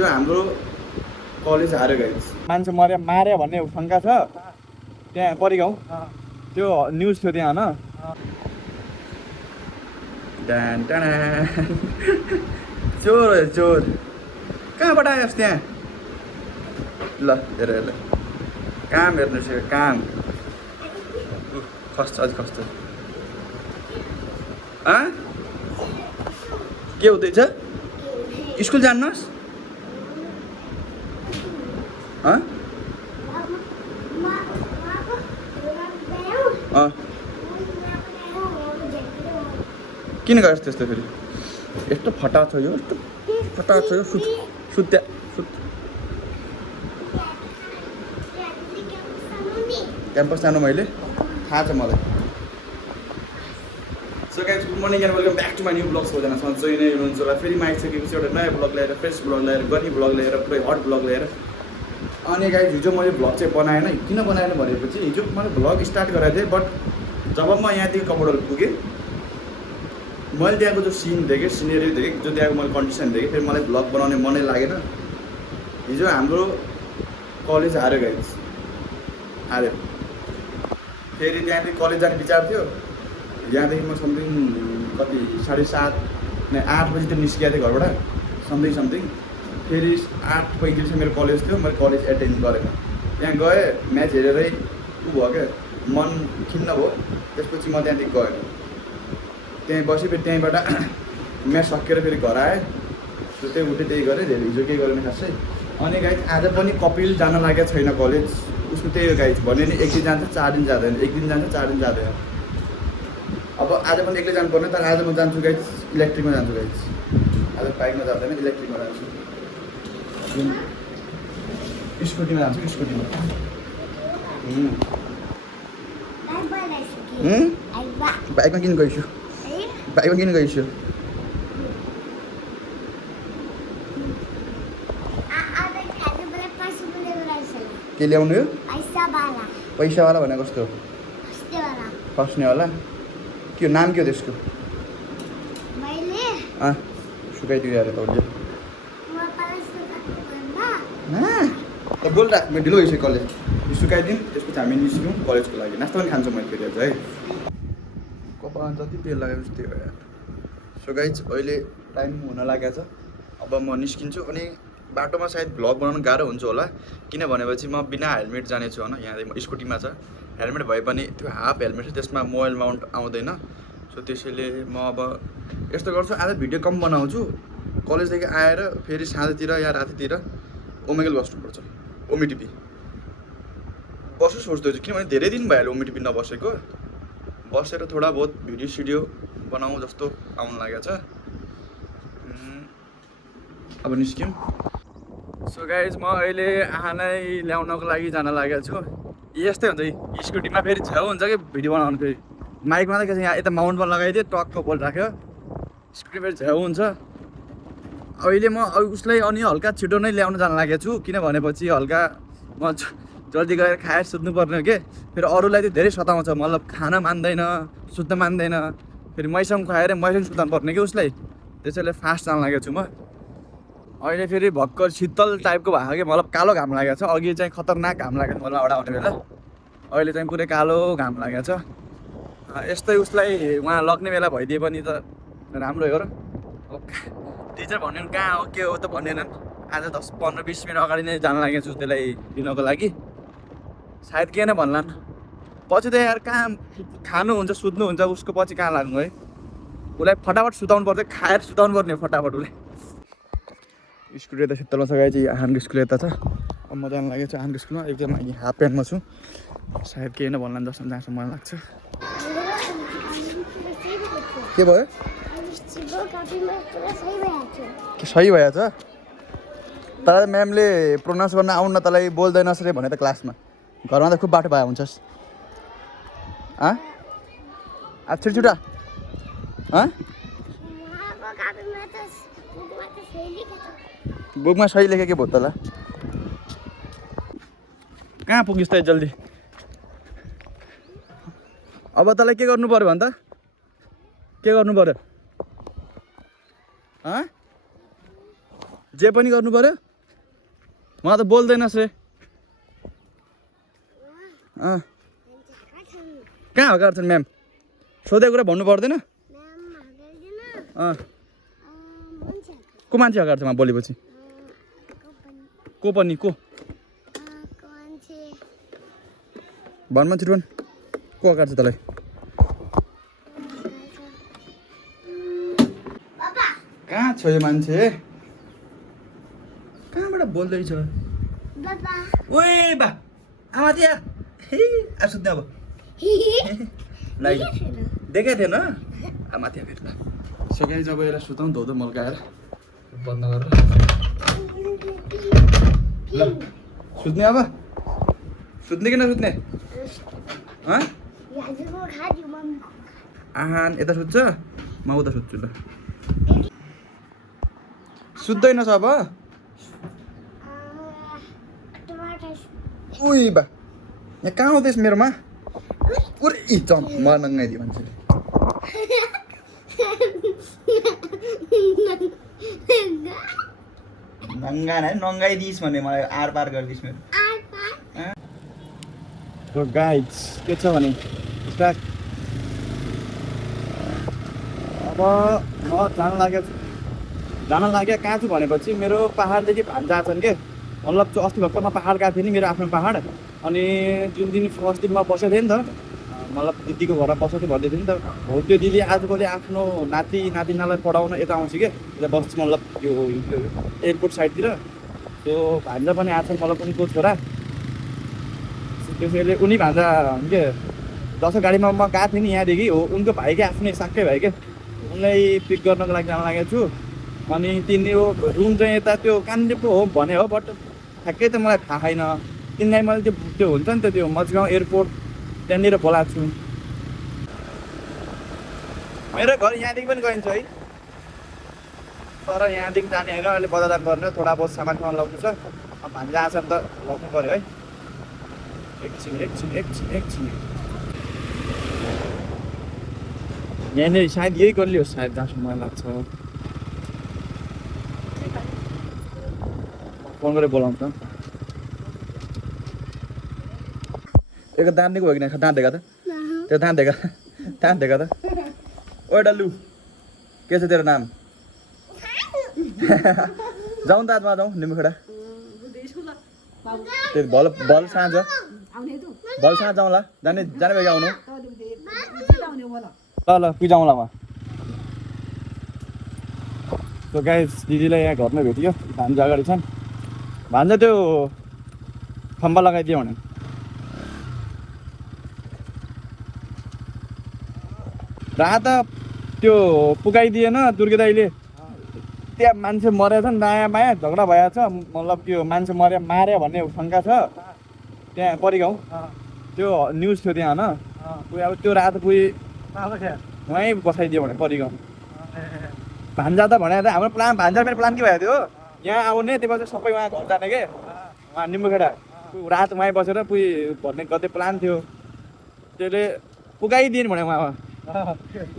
हिजो हाम्रो college हार्यो guys. मान्छे मार्यो भन्ने शङ्का छ त्यहाँ परिगाउँ त्यो न्युज थियो त्यहाँ होइन चोर चोर कहाँबाट आयोस् त्यहाँ ल हेर हेर काम हेर्नुहोस् यो काम खस्छ अझ खस्छ के हुँदैछ स्कुल जानुहोस् किन गरेस् त्यस्तो फेरि यस्तो फटा छ यो यस्तो फटा छ यो सुत्या सुत क्याम्पस जानु मैले थाहा छ मलाई so guys good morning and welcome back to my new blog सबैजना सन्चै नै हुनुहुन्छ होला फेरि आइसकेपछि एउटा नयाँ ब्लग ल्याएर फ्रेस ब्लग ल्याएर गनी ब्लग ल्याएर पुरै हट ब्लग ल्याएर अनि गाइस हिजो मैले ब्लग चाहिँ बनाएन किन बनाएन भनेपछि हिजो मैले ब्लग स्टार्ट गराएको थिएँ बट जब म यहाँदेखि कपडा पुगेँ मैले त्यहाँको जो सिन देखेँ सिनेरी देखेँ जो त्यहाँको मैले कन्डिसन देखेँ फेरि मलाई ब्लग बनाउने मनै लागेन हिजो हाम्रो कलेज हार्यो गाइस हार्यो फेरि त्यहाँदेखि कलेज जाने विचार थियो यहाँदेखि म समथिङ कति 7:30 नै 8 बजीतिर निस्किएको थिएँ घरबाट समथिङ फेरि 8:35 मेरो कलेज थियो मैले कलेज एटेन्ड गरेन त्यहाँ गएँ म्याच हेरेरै उ भयो क्या मन खिन्न भयो त्यसपछि म त्यहाँदेखि गएन त्यहीँ बसेँ फेरि त्यहीँबाट म्याच सकेर फेरि घर आएँ त्यही उठेँ त्यही गरेँ हिजो केही गरेन खासै अनि गाइज आज पनि कपिल जान लागेको छैन कलेज उसको त्यही हो गाइज भन्यो नि एक दिन जान्छ 4 दिन जाँदैन एक दिन जान्छ 4 दिन जाँदैन अब आज पनि एक्लै जानुपर्ने तर आज म जान्छु गाइज इलेक्ट्रिकमा जान्छु गाइज आज बाइकमा जाँदैन इलेक्ट्रिकमा जान्छु स्कुटीमा जान्छु स्कुटीमा बाइकमा किन गइछु बाइकमा किन गइछु के ल्याउनु यो पैसावाला भने कस्तो फस्नेवाला के नाम के हो त्यसको सुकाइदियो अरे तैँले त बोल राख म ढिलो भइसक्यो कलेज सुकाइदिउँ त्यसपछि हामी निस्क्यौँ कलेजको लागि नास्ता पनि खान्छौँ मैले फेरि आज है कपाल जति तेल लगाएपछि त्यही हो यार सो गाइज अहिले टाइम हुन लागेको छ अब म निस्किन्छु अनि बाटोमा सायद भ्लग बनाउनु गाह्रो हुन्छ होला किन भनेपछि म बिना हेलमेट जानेछु होइन यहाँ म स्कुटीमा छ हेलमेट भए पनि त्यो हाफ हेलमेट छ त्यसमा मोबाइल माउन्ट आउँदैन सो त्यसैले म अब यस्तो गर्छु आज भिडियो कम बनाउँछु कलेजदेखि आएर फेरि साँझतिर या रातितिर ओमेगल बस्नुपर्छ ओमिटिपी बस्नु सोच्दैछु किनभने धेरै दिन भइहाल्यो ओमिटिपी नबसेको बसेर थोडा बहुत भिडियो सिडियो बनाउँ जस्तो आउनु लागेको छ अब निस्क्यौँ सो गाइज म अहिले आहानै ल्याउनको लागि जान लागेको छु यस्तै हुन्छ स्कुटीमा फेरि छेउ हुन्छ कि भिडियो बनाउनु फेरि माइकमा त के छ यहाँ यता माउन्टमा लगाइदियो टक्क बोल राख्यो स्कुटी फेरि छेउ हुन्छ अहिले म उसलाई अनि हल्का छिटो नै ल्याउन जान लागेको छु किन भनेपछि हल्का म जल्दी गएर खाएर सुत्नुपर्ने हो कि फेरि अरूलाई चाहिँ धेरै सताउँछ मतलब खान मान्दैन सुत्न मान्दैन फेरि मैसँग खुवाएर मैसँग सुताउनु पर्ने कि उसलाई त्यसैले फास्ट जान लागेको छु म अहिले फेरि भर्खर शीतल टाइपको भएको कि मतलब कालो घाम लागेको छ अघि चाहिँ खतरनाक घाम लागेको छ मलाई आउने बेला अहिले चाहिँ पुरै कालो घाम लागेको छ यस्तै उसलाई उहाँ लग्ने बेला भइदिए पनि त राम्रो हो र टिचर भन्यो भने कहाँ हो के हो त भन्दैनन् आज 10-15-20 मिनट अगाडि नै जान लागेको छु त्यसलाई दिनको लागि सायद के नै भन्लान् पछि त यार कहाँ खानुहुन्छ सुत्नुहुन्छ उसको पछि कहाँ लाग्नु है उसलाई फटाफट सुताउनु पर्छ खाएर सुताउनु पर्ने फटाफट उसलाई स्कुल यता शीतलमा छ गाई चाहिँ आहानको स्कुल यता छ अब म जान लागेको छु आहानको स्कुलमा एकदम अहिले हाफ प्यान्टमा छु सायद केही नै भन्लान् जस्तो जहाँसम्म मलाई लाग्छ के भयो सही भएछ तर म्यामले प्रोनाउन्स गर्न आउन तँलाई बोल्दैनस् रे भने त क्लासमा घरमा त खुब बाटो भए हुन्छस् छिटछुटा बुकमा सही लेखेको भयो तँलाई कहाँ पुगिस् त जल्दी अब तँलाई के गर्नु पर्यो भन् त के गर्नु पर्यो जे पनि गर्नु पर्यो मलाई त बोल्दैनस् रे कहाँ हकार छन् म्याम सोधेको कुरा भन्नु पर्दैन को मान्छे हकार छ बोलेपछि को पनि को भनमा छिटो भन् को हकार छ तँलाई कहाँ छ यो मान्छे कहाँबाट बोल्दैछ ओए बा आमा त्यहाँ आ सुत्ने अब देखाइ थिएन आमा त्यहाँ फेरि ल सकाइ जब यसलाई सुताउँ धौधो मल्काएर बन्द गरेर ल सुत्ने अब सुत्ने कि नसुत्ने आहान यता सुत्छ म उता सुत्छु ल सुत्दैनस् अब उही बा यहाँ कहाँ आउँदैछ मेरोमा पुरै चम म नङ्गाइदियो मान्छेले नङ्गा नै नङ्गाइदिइस् भने मलाई आर पार गरिदिस् मेरो गाइड्स के छ भने स्टार्ट अब म जान लाग्यो कहाँ छु भनेपछि मेरो पहाडदेखि भान्जा छन् के मतलब त्यो अस्ति भर्खर म पहाड गएको थिएँ नि मेरो आफ्नो पहाड अनि जुन दिन फर्स्ट दिन म बसेको थिएँ नि त मतलब दिदीको घरमा बसेको थिएँ भन्दै थिएँ नि त हो त्यो दिदी आजकल आफ्नो नातिनालाई पढाउन यता आउँछु कि यता बस्छु मतलब यो एयरपोर्ट साइडतिर त्यो भान्जा पनि आएको छ मतलब उनको छोरा त्यसैले उनी भान्जा के जसो गाडीमा म गएको थिएँ नि यहाँदेखि हो उनको भाइकै आफ्नै साक्कै भाइ क्या उनलाई पिक गर्नको लागि जान लागेको छु अनि तिनीहरू रुम चाहिँ यता त्यो कान्डेपको हो भने हो बट ठ्याक्कै त मलाई थाहा छैन तिनलाई मैले त्यो हुन्छ नि त त्यो मजगाउँ एयरपोर्ट त्यहाँनिर बोलाएको छु मेरो घर यहाँदेखि पनि गइन्छ है तर यहाँदेखि जाने होइन अहिले बजार गरेर थोडा बहुत सामान लगाउनु छ भान्जा आछ नि त लगाउनु पऱ्यो है एकछिन यहाँनिर सायद यही गल्ली हो सायद जहाँसम्म मलाई लाग्छ फोन गरेर बोलाउँछ एक दाँत दिएको हो कि दाँत देखा त त्यो दाँत देखा त ओ डल्लु के छ तेरो नाम जाउँ त आजमा जाउँ निम्बुखेडा त्यो भल साँझ जाउँला जाने बेगा आउनु ल पिजाउँला म त्यो गाइस दिदीलाई यहाँ घरमै भेट्यो भान्जा अगाडि छन् भान्जा त्यो खम्बा लगाइदियो भने रात त्यो पुगाइदिएन दुर्गे दाइले त्यहाँ मान्छे मरेछ नि नयाँ माया झगडा भएछ मतलब त्यो मान्छे मार्यो भन्ने शङ्का छ त्यहाँ परिगाउँ त्यो न्युज थियो त्यहाँ होइन अब त्यो रात वहीँ बसाइदियो भने परिगाउँ भान्जा त भने त हाम्रो प्लान भान्जा मेरो प्लान के भएको थियो यहाँ आउने त्यो पछि सबै उहाँ घर जाने के उहाँ निम्बुखेडा रात उहीँ बसेर भन्ने गते प्लान थियो त्यसले पुगाइदिनु भने उहाँ